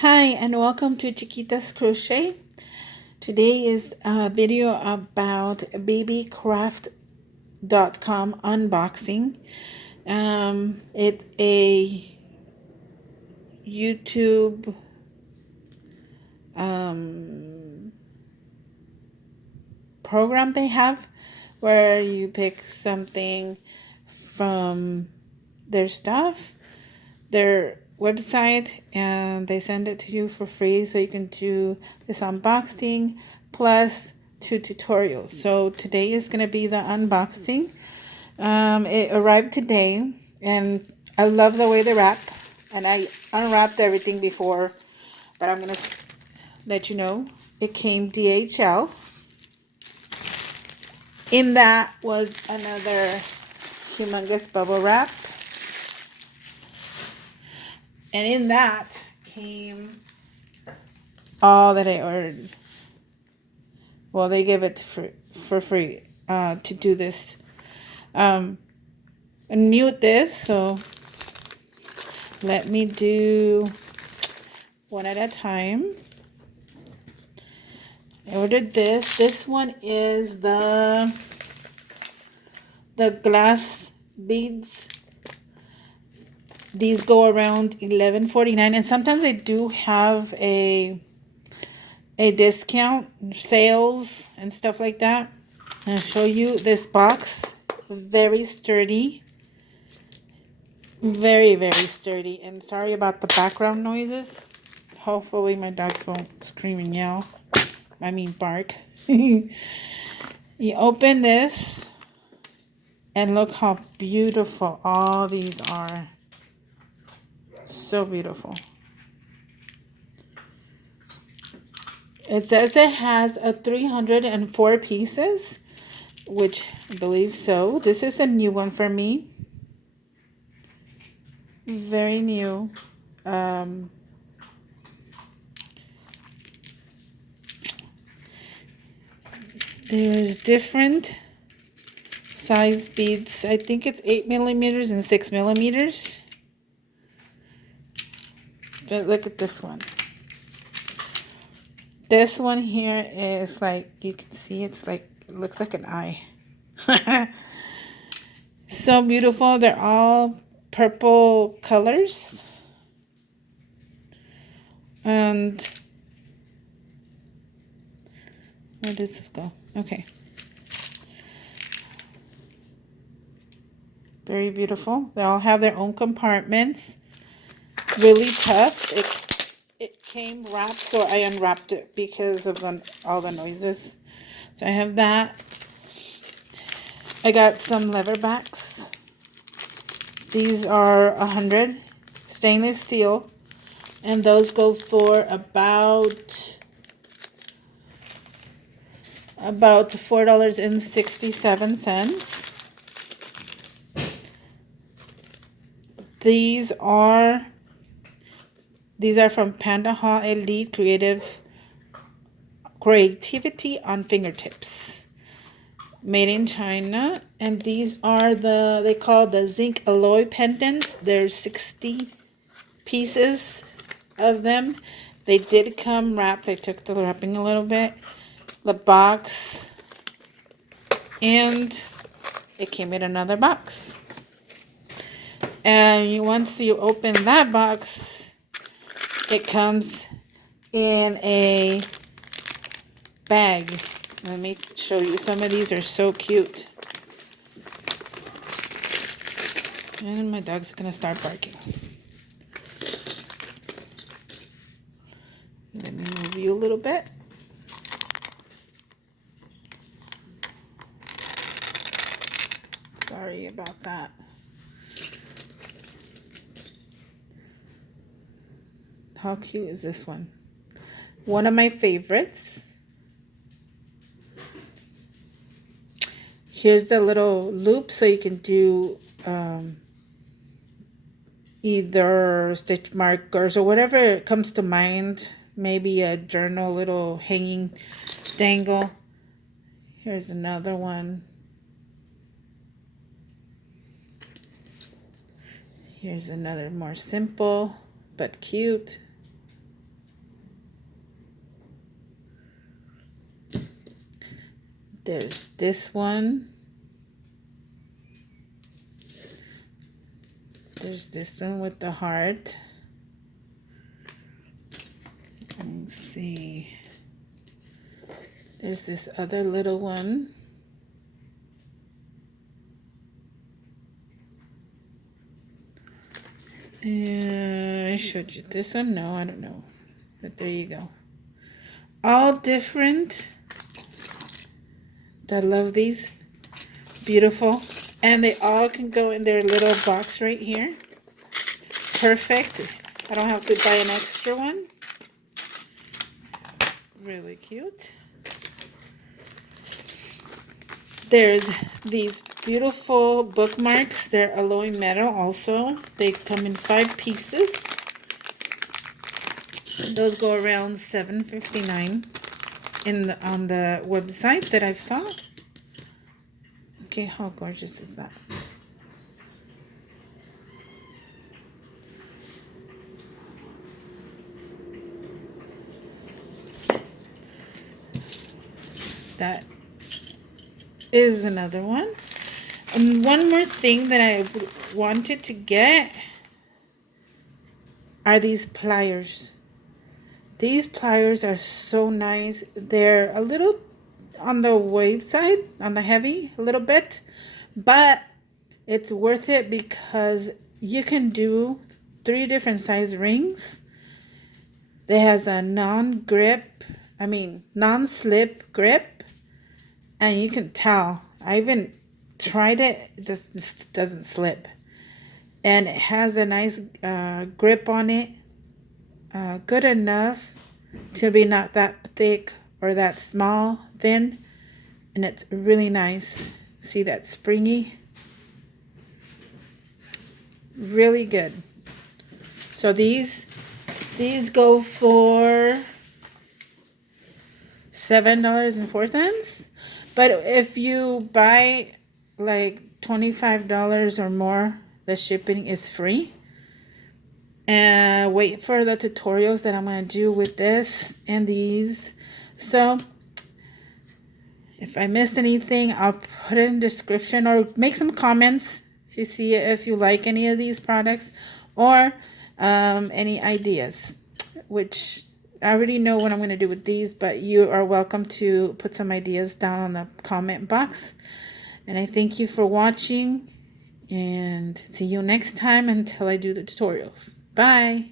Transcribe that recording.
Hi and welcome to Chiquitascrochet. Today is a video about beebeecraft.com unboxing. It's a YouTube program they have where you pick something from their stuff, their website, and they send it to you for free so you can do this unboxing plus 2 tutorials. So today is going to be the unboxing. It arrived today and I love the way they wrap, and I unwrapped everything before, but I'm going to let you know it came DHL. In that was another humongous bubble wrap. And in that came all that I ordered. Well, they give it for free to do this. I'm new at this, so let me do one at a time. I ordered this. This one is the glass beads. These go around $11.49, and sometimes they do have a discount, sales and stuff like that. I'll show you this box. Very sturdy. Very, very sturdy. And sorry about the background noises. Hopefully my dogs won't scream and yell. I mean bark. You open this and look how beautiful all these are. So beautiful. It says it has 304 pieces, which I believe so. This is a new one for me. Very new. There's different size beads. I think it's 8 millimeters and 6 millimeters. But look at this one. This one here is like, you can see it's like, it looks like an eye. So beautiful. They're all purple colors. And where does this go? Okay. Very beautiful. They all have their own compartments. Really tough. It came wrapped, so I unwrapped it because of all the noises. So I have that. I got some leather backs. These are 100 stainless steel, and those go for about $4.67. These are from Panda Hall Elite Creativity on Fingertips, made in China. And these are they call the Zinc alloy pendants. There's 60 pieces of them. They did come wrapped. I took the wrapping a little bit. The box, and it came in another box. And once you open that box, it comes in a bag. Let me show you. Some of these are so cute. And my dog's gonna start barking. Let me move you a little bit. Sorry about that. How cute is this one? One of my favorites. Here's the little loop so you can do either stitch markers or whatever comes to mind. Maybe a journal, little hanging dangle. Here's another one. Here's another more simple but cute. There's this one. There's this one with the heart. Let's see. There's this other little one. And I showed you this one. No, I don't know. But there you go. All different. I love these. Beautiful. And they all can go in their little box right here. Perfect. I don't have to buy an extra one. Really cute. There's these beautiful bookmarks. They're alloy metal also. They come in 5 pieces. Those go around $7.59 on the website that I saw. Okay, how gorgeous is that? That is another one. And one more thing that I wanted to get are these pliers. These pliers are so nice. They're a little on the wave side, on the heavy a little bit, but it's worth it because you can do 3 different size rings. It has a non-slip grip, and you can tell. I even tried it. It just doesn't slip, and it has a nice grip on it, good enough to be not that thick or that small, thin, and it's really nice. See that springy? Really good. So these go for $7.04. But if you buy like $25 or more, the shipping is free. And wait for the tutorials that I'm going to do with this and these. So if I missed anything, I'll put it in the description or make some comments to see if you like any of these products or any ideas, which I already know what I'm going to do with these, but you are welcome to put some ideas down on the comment box. And I thank you for watching, and see you next time until I do the tutorials. Bye.